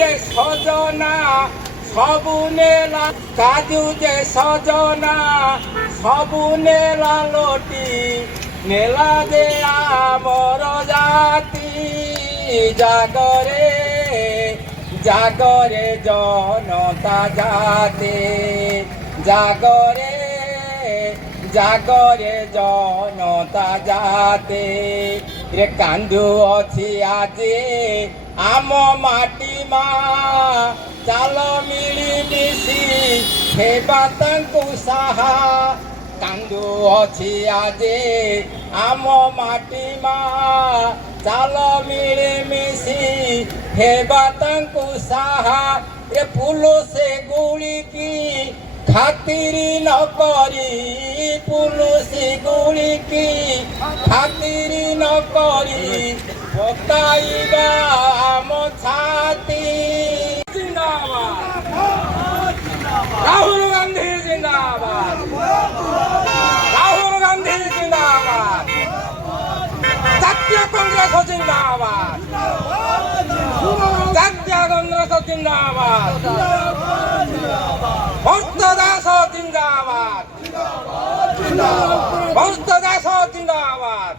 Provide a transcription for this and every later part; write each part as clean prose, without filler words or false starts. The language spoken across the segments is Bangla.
যে সজনা সবু নেলা কাজু যে সজনা সবু নেলা লটি নেলা যে আমর জাতি জাগরে জাগরে জনতা জাতি জাগরে জাগরে জনতা জাতি রে কান্দু অছি আজি আম মাটি মা চাল মিলি মিশি হেবা তাঙ্কু সাহা কান্দু অছি আজি আম মাটি মা চাল মিলি মিশি হেবা তাঙ্কু সাহা রে পুলিশে গুলিকি খাতিরি নকরি পুলিশি গুলিকি খাতিরি নকরি পকাইবা আম ছাতি জিন্দাবাদ রাহুল গান্ধী জিন্দাবাদ রাহুল গান্ধী জিন্দাবাদ জাতীয় কংগ্রেস জিন্দাবাদ জাতীয় কংগ্রেস জিন্দাবাদ ভক্ত দাস জিন্দাবাদ ভক্ত দাস জিন্দাবাদ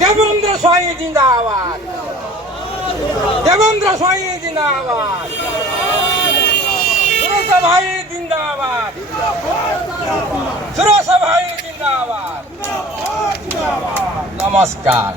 দেবেন্দ্র স্বামী জিন্দাবাদ দেবেন্দ্র স্বামী জিন্দাবাদ সুরেশ ভাই জিন্দাবাদ সুরেশ ভাই জিন্দাবাদ নমস্কার।